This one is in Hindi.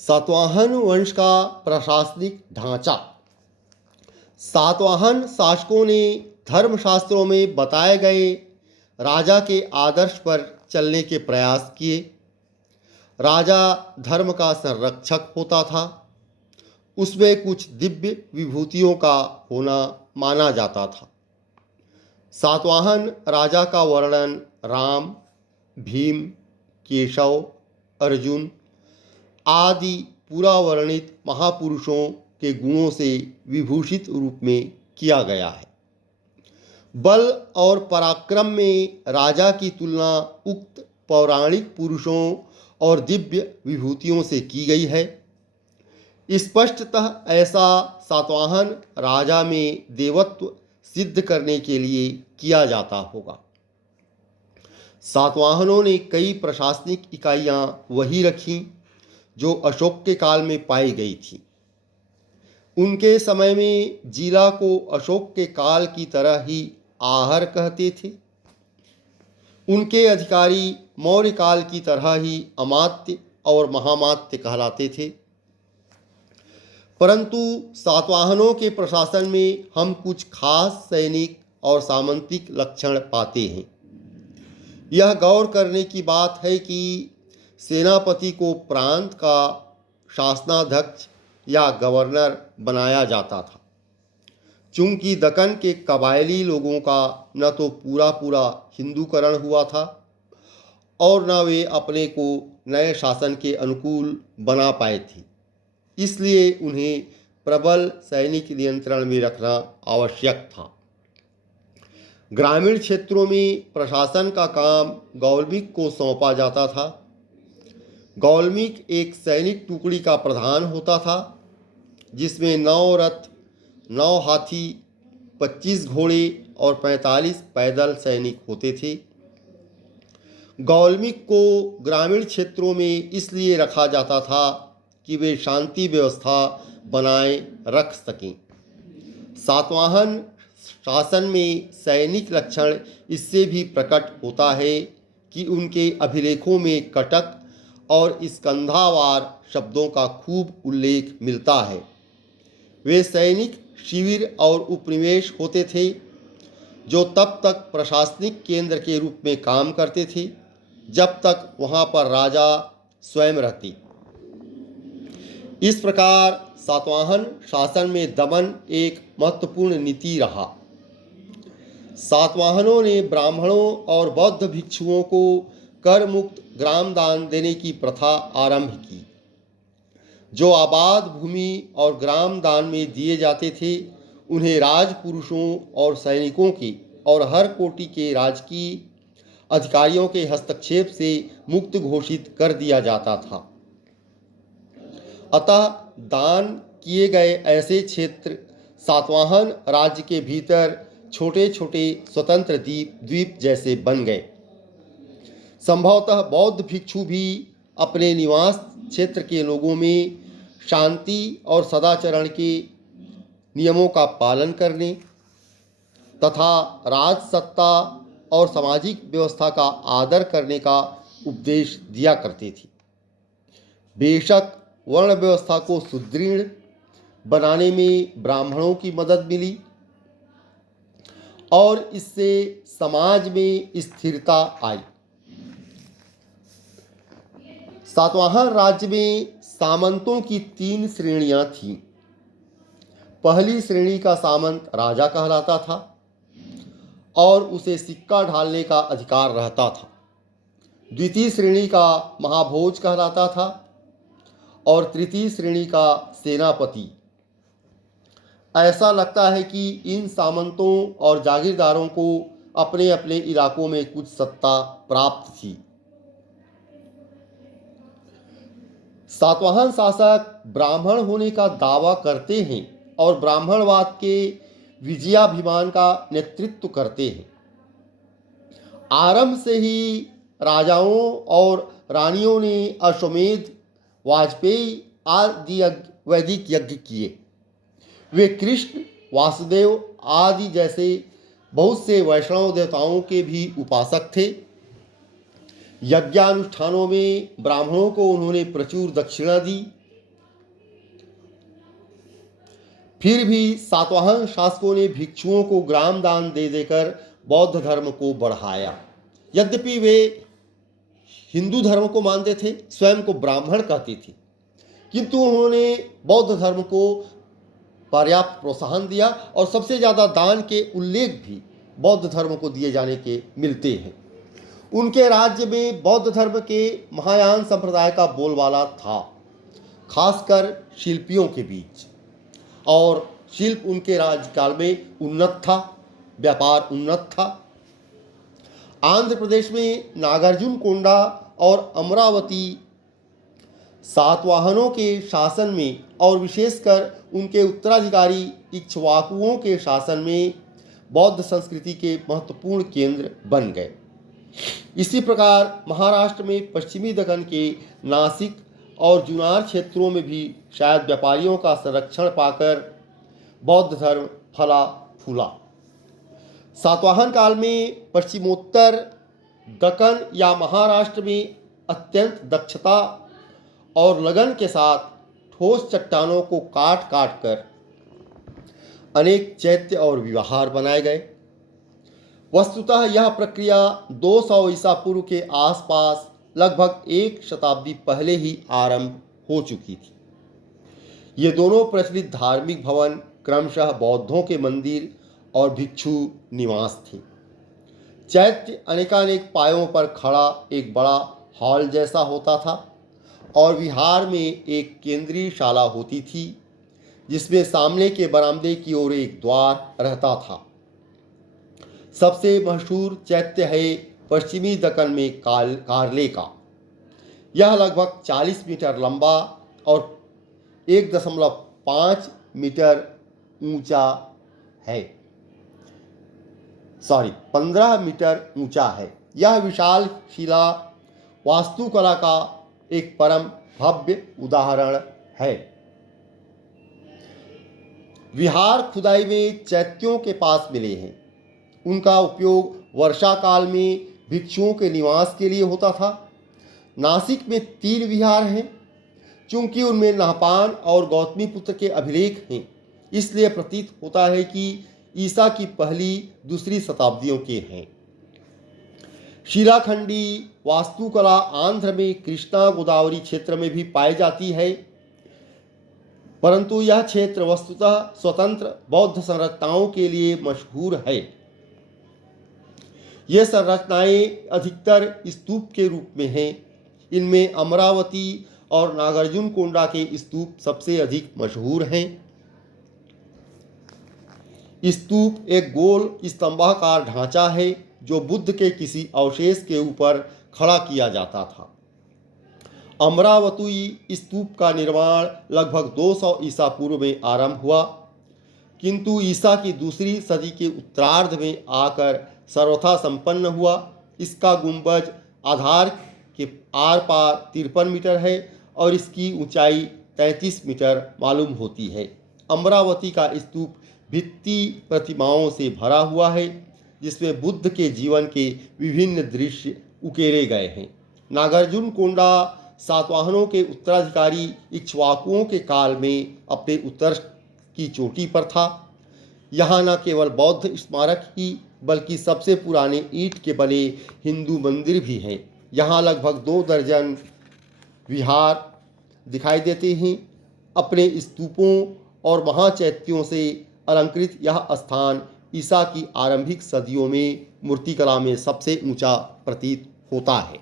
सातवाहन वंश का प्रशासनिक ढांचा। सातवाहन शासकों ने धर्मशास्त्रों में बताए गए राजा के आदर्श पर चलने के प्रयास किए। राजा धर्म का संरक्षक होता था। उसमें कुछ दिव्य विभूतियों का होना माना जाता था। सातवाहन राजा का वर्णन राम, भीम, केशव, अर्जुन आदि पूरा वर्णित महापुरुषों के गुणों से विभूषित रूप में किया गया है। बल और पराक्रम में राजा की तुलना उक्त पौराणिक पुरुषों और दिव्य विभूतियों से की गई है। स्पष्टतः ऐसा सातवाहन राजा में देवत्व सिद्ध करने के लिए किया जाता होगा। सातवाहनों ने कई प्रशासनिक इकाइयां वही रखीं जो अशोक के काल में पाई गई थी। उनके समय में जिला को अशोक के काल की तरह ही आहर कहते थे। उनके अधिकारी मौर्य काल की तरह ही अमात्य और महामात्य कहलाते थे। परंतु सातवाहनों के प्रशासन में हम कुछ खास सैनिक और सामंतिक लक्षण पाते हैं। यह गौर करने की बात है कि सेनापति को प्रांत का शासनाध्यक्ष या गवर्नर बनाया जाता था। चूंकि दक्कन के कबायली लोगों का न तो पूरा हिंदूकरण हुआ था और न वे अपने को नए शासन के अनुकूल बना पाए थे, इसलिए उन्हें प्रबल सैनिक नियंत्रण में रखना आवश्यक था। ग्रामीण क्षेत्रों में प्रशासन का काम गौलमिक को सौंपा जाता था। गौलमिक एक सैनिक टुकड़ी का प्रधान होता था, जिसमें 9 रथ, 9 हाथी, 25 घोड़े और 45 पैदल सैनिक होते थे। गौलमिक को ग्रामीण क्षेत्रों में इसलिए रखा जाता था कि वे शांति व्यवस्था बनाए रख सकें। सातवाहन शासन में सैनिक लक्षण इससे भी प्रकट होता है कि उनके अभिलेखों में कटक और स्कंधावार शब्दों का खूब उल्लेख मिलता है। वे सैनिक शिविर और उपनिवेश होते थे जो तब तक प्रशासनिक केंद्र के रूप में काम करते थे जब तक वहां पर राजा स्वयं रहते। इस प्रकार सातवाहन शासन में दमन एक महत्वपूर्ण नीति रहा। सातवाहनों ने ब्राह्मणों और बौद्ध भिक्षुओं को कर मुक्त ग्राम दान देने की प्रथा आरंभ की। जो आबाद भूमि और ग्राम दान में दिए जाते थे, उन्हें राजपुरुषों और सैनिकों के और हर कोटि के राजकीय अधिकारियों के हस्तक्षेप से मुक्त घोषित कर दिया जाता था। अतः दान किए गए ऐसे क्षेत्र सातवाहन राज्य के भीतर छोटे छोटे स्वतंत्र द्वीप जैसे बन गए। संभवतः बौद्ध भिक्षु भी अपने निवास क्षेत्र के लोगों में शांति और सदाचरण के नियमों का पालन करने तथा राजसत्ता और सामाजिक व्यवस्था का आदर करने का उपदेश दिया करते थे। बेशक वर्ण व्यवस्था को सुदृढ़ बनाने में ब्राह्मणों की मदद मिली और इससे समाज में स्थिरता आई। सातवाहन राज्य में सामंतों की 3 श्रेणियां थीं। पहली श्रेणी का सामंत राजा कहलाता था और उसे सिक्का ढालने का अधिकार रहता था। द्वितीय श्रेणी का महाभोज कहलाता था और तृतीय श्रेणी का सेनापति। ऐसा लगता है कि इन सामंतों और जागीरदारों को अपने अपने इलाकों में कुछ सत्ता प्राप्त थी। सातवाहन शासक ब्राह्मण होने का दावा करते हैं और ब्राह्मणवाद के विजयाभिमान का नेतृत्व करते हैं। आरंभ से ही राजाओं और रानियों ने अश्वमेध, वाजपेयी आदि वैदिक यज्ञ किए। वे कृष्ण, वासुदेव आदि जैसे बहुत से वैष्णव देवताओं के भी उपासक थे। यज्ञानुष्ठानों में ब्राह्मणों को उन्होंने प्रचुर दक्षिणा दी फिर भी सातवाहन शासकों ने भिक्षुओं को ग्राम दान दे देकर बौद्ध धर्म को बढ़ाया। यद्यपि वे हिंदू धर्म को मानते थे, स्वयं को ब्राह्मण कहते थे, किंतु उन्होंने बौद्ध धर्म को पर्याप्त प्रोत्साहन दिया और सबसे ज़्यादा दान के उल्लेख भी बौद्ध धर्म को दिए जाने के मिलते हैं। उनके राज्य में बौद्ध धर्म के महायान संप्रदाय का बोलबाला था, खासकर शिल्पियों के बीच, और शिल्प उनके राज्यकाल में उन्नत था, व्यापार उन्नत था। आंध्र प्रदेश में नागार्जुन कोंडा और अमरावती सातवाहनों के शासन में और विशेषकर उनके उत्तराधिकारी इक्ष्वाकुओं के शासन में बौद्ध संस्कृति के महत्वपूर्ण केंद्र बन गए। इसी प्रकार महाराष्ट्र में पश्चिमी दक्कन के नासिक और जुनार क्षेत्रों में भी शायद व्यापारियों का संरक्षण पाकर बौद्ध धर्म फला फूला। सातवाहन काल में पश्चिमोत्तर दक्कन या महाराष्ट्र में अत्यंत दक्षता और लगन के साथ ठोस चट्टानों को काट काट कर अनेक चैत्य और विहार बनाए गए। वस्तुतः यह प्रक्रिया 200 ईसा पूर्व के आसपास लगभग एक शताब्दी पहले ही आरंभ हो चुकी थी। ये दोनों प्रचलित धार्मिक भवन क्रमशः बौद्धों के मंदिर और भिक्षु निवास थे। चैत्य अनेकानेक पायों पर खड़ा एक बड़ा हॉल जैसा होता था और विहार में एक केंद्रीय शाला होती थी, जिसमें सामने के बरामदे की ओर एक द्वार रहता था। सबसे मशहूर चैत्य है पश्चिमी दक्कन में कार्ले का। यह लगभग 40 मीटर लंबा और 1.5 मीटर ऊंचा है, 15 मीटर ऊंचा है। यह विशाल शिला वास्तुकला का एक परम भव्य उदाहरण है। विहार खुदाई में चैत्यों के पास मिले हैं। उनका उपयोग वर्षा काल में भिक्षुओं के निवास के लिए होता था। नासिक में 3 विहार हैं। चूंकि उनमें नाहपान और गौतमी पुत्र के अभिलेख हैं, इसलिए प्रतीत होता है कि ईसा की पहली दूसरी शताब्दियों के हैं। शिलाखंडी वास्तुकला आंध्र में कृष्णा गोदावरी क्षेत्र में भी पाई जाती है, परंतु यह क्षेत्र वस्तुतः स्वतंत्र बौद्ध संरचनाओं के लिए मशहूर है। ये संरचनाएं अधिकतर स्तूप के रूप में हैं। इनमें अमरावती और नागार्जुन कोंडा के स्तूप सबसे अधिक मशहूर हैं। स्तूप एक गोल स्तंभाकार ढांचा है जो बुद्ध के किसी अवशेष के ऊपर खड़ा किया जाता था। अमरावती स्तूप का निर्माण लगभग 200 ईसा पूर्व में आरंभ हुआ, किंतु ईसा की दूसरी सदी के उत्तरार्ध में आकर सर्वथा संपन्न हुआ। इसका गुंबज आधार के आर पार 53 मीटर है और इसकी ऊंचाई 33 मीटर मालूम होती है। अमरावती का स्तूप भित्ति प्रतिमाओं से भरा हुआ है, जिसमें बुद्ध के जीवन के विभिन्न दृश्य उकेरे गए हैं। नागार्जुन कोंडा सातवाहनों के उत्तराधिकारी इक्ष्वाकुओं के काल में अपने उत्तर की चोटी पर था। यहाँ न केवल बौद्ध स्मारक ही बल्कि सबसे पुराने ईंट के बने हिंदू मंदिर भी हैं। यहाँ लगभग 2 दर्जन विहार दिखाई देते हैं। अपने स्तूपों और महाचैत्यों से अलंकृत यह स्थान ईसा की आरंभिक सदियों में मूर्तिकला में सबसे ऊंचा प्रतीत होता है।